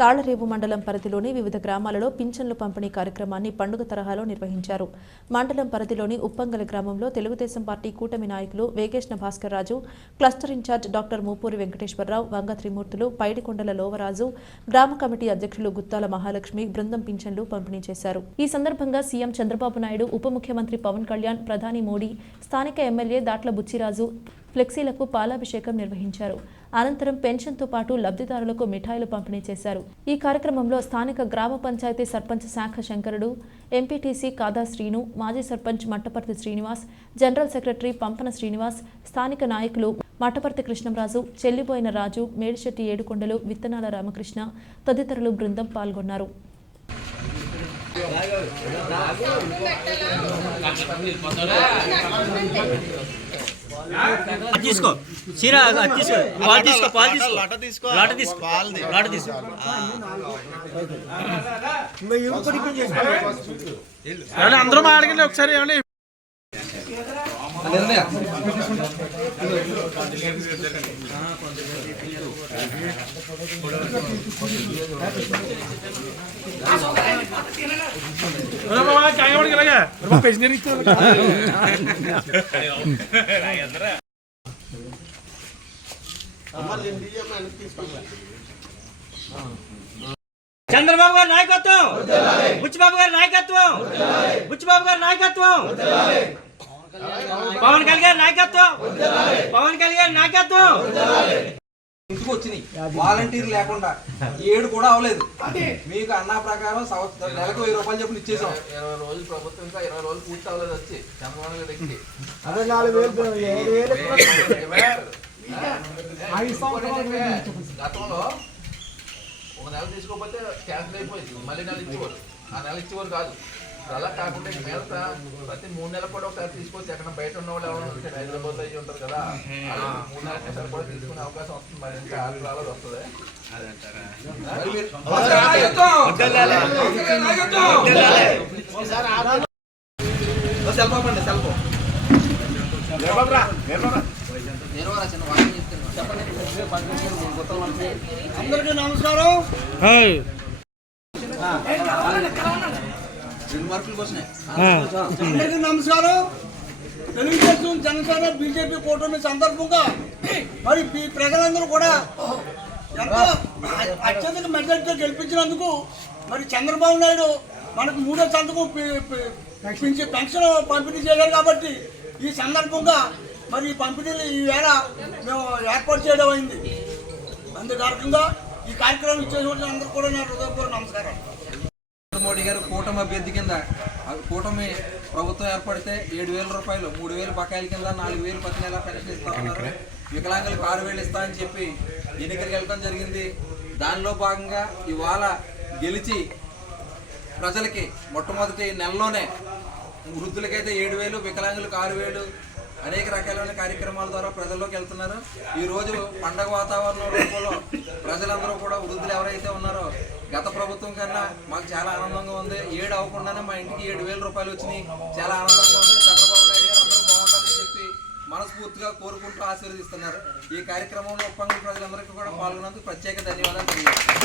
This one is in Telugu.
తాళరేవు మండలం పరిధిలోని వివిధ గ్రామాలలో పింఛన్లు పంపిణీ కార్యక్రమాన్ని పండుగ తరహాలో నిర్వహించారు. మండలం పరిధిలోని ఉప్పంగల గ్రామంలో తెలుగుదేశం పార్టీ కూటమి నాయకులు Vegesna Bhaskar Raju cluster incharge doctor Moopuri Venkateswara Rao Vanga Trimurthulu Paidikondala Lovaraju గ్రామ కమిటీ అధ్యక్షులు గుత్తాల మహాలక్ష్మి బృందం పింఛన్లు పంపిణీ చేశారు. ఈ సందర్భంగా సీఎం చంద్రబాబు నాయుడు ఉప ముఖ్యమంత్రి పవన్ కళ్యాణ్ ప్రధాని మోడీ స్థానిక ఎమ్మెల్యే దాట్ల బుచ్చిరాజు ఫ్లెక్సీలకు పాలాభిషేకం నిర్వహించారు. అనంతరం పెన్షన్తో పాటు లబ్ధిదారులకు మిఠాయిలు పంపిణీ చేశారు. ఈ కార్యక్రమంలో స్థానిక గ్రామ పంచాయతీ సర్పంచ్ శాఖ శంకరుడు ఎంపీటీసీ కాదా శ్రీను మాజీ సర్పంచ్ మట్టపర్తి శ్రీనివాస్ జనరల్ సెక్రటరీ పంపన శ్రీనివాస్ స్థానిక నాయకులు మట్టపర్తి కృష్ణంరాజు చెల్లిపోయిన రాజు మేడిశెట్టి ఏడుకొండలు విత్తనాల రామకృష్ణ తదితరులు బృందం పాల్గొన్నారు. తీసుకో. చీర అది తీసుకో. పాలు తీసుకో పాలు తీసుకో. లాట తీసుకో. లాట తీసుకో. లాట తీసుకో. అందరూ మాట్లాడండి ఒకసారి పెన్షన్ ఇస్తారు చంద్రబాబు గారి నాయకత్వం బుచ్చిబాబు గారి నాయకత్వం బుచ్చిబాబు గారి నాయకత్వం పవన్ కళ్యాణ్ నాయకత్వం పవన్ కళ్యాణ్ నాయకత్వం ఇంటికి వచ్చినాయి? వాలంటీర్ లేకుండా. ఏడు కూడా అవ్వలేదు. మీకు అన్నా ప్రకారం సంవత్సరం నెలకు వెయ్యి రూపాయలు చెప్పి ఇచ్చేసాం. ఇరవై రోజులు ప్రభుత్వం ఇంకా ఇరవై రోజులు పూర్తి అవ్వలేదు వచ్చి. చంద్రబాబు నాయుడు ఎక్కి గతంలో ఒక నెల తీసుకోకపోతే క్యాన్సిల్ అయిపోయింది. మళ్ళీ నెల ఇచ్చేవారు. ఆ నెల ఇచ్చేవారు కాదు. అలా కాకుండా ఇక మీదట ప్రతి మూడు నెలలు కూడా ఒకసారి తీసుకోవచ్చు ఎక్కడ బయట ఉన్న వాళ్ళు ఎవరైనా ఉంటే హైదరాబాద్ అయ్యి ఉంటారు కదా మూడు నెలల ఒకసారి కూడా తీసుకునే అవకాశం వస్తుంది. మరి ఇంకా ఆరు రాలేదు వస్తుంది. అండి అందరికీ నమస్కారం. అందరికీ నమస్కారం. తెలుగుదేశం జనసేన బీజేపీ కూటమి సందర్భంగా మరి ప్రజలందరూ కూడా ఎంతో అత్యధిక మెజార్టీతో గెలిపించినందుకు మరి చంద్రబాబు నాయుడు మనకు మూడో సంతకం పెన్షన్ పంపిణీ చేశారు కాబట్టి ఈ సందర్భంగా మరి ఈ పంపిణీలు ఈ వేళ మేము ఏర్పాటు చేయడం అయింది. అందుకారకంగా ఈ కార్యక్రమం ఇచ్చేటువంటి అందరూ కూడా నా హృదయపూర్వక నమస్కారం మోడీ గారు కూటమి అభ్యర్థి కింద కూటమి ప్రభుత్వం ఏర్పడితే ఏడు వేల రూపాయలు మూడు వేలు బకాయిల కింద నాలుగు వేలు ప్రతి నెల పెన్షన్ ఇస్తా ఉన్నారు. వికలాంగులకు ఆరు వేలు ఇస్తా అని చెప్పి ఎన్నికలకు వెళ్ళడం జరిగింది. దానిలో భాగంగా ఇవాళ గెలిచి ప్రజలకి మొట్టమొదటి నెలలోనే వృద్ధులకైతే ఏడు వేలు వికలాంగులకు ఆరు వేలు అనేక రకాలైన కార్యక్రమాల ద్వారా ప్రజల్లోకి వెళ్తున్నారు. ఈ రోజు పండగ వాతావరణం రూపంలో ప్రజలందరూ కూడా వృద్ధులు ఎవరైతే ఉన్నారో గత ప్రభుత్వం కన్నా మాకు చాలా ఆనందంగా ఉంది. ఏడు అవ్వకుండానే మా ఇంటికి ఏడు వేల రూపాయలు వచ్చినాయి. చాలా ఆనందంగా ఉంది. చంద్రబాబు నాయుడు గారు అందరూ బాగుండాలని చెప్పి మనస్ఫూర్తిగా కోరుకుంటూ ఆశీర్వదిస్తున్నారు. ఈ కార్యక్రమంలో ఉప్పంగి ప్రజలందరికీ కూడా పాల్గొన్నందుకు ప్రత్యేక ధన్యవాదాలు తెలియజేస్తున్నారు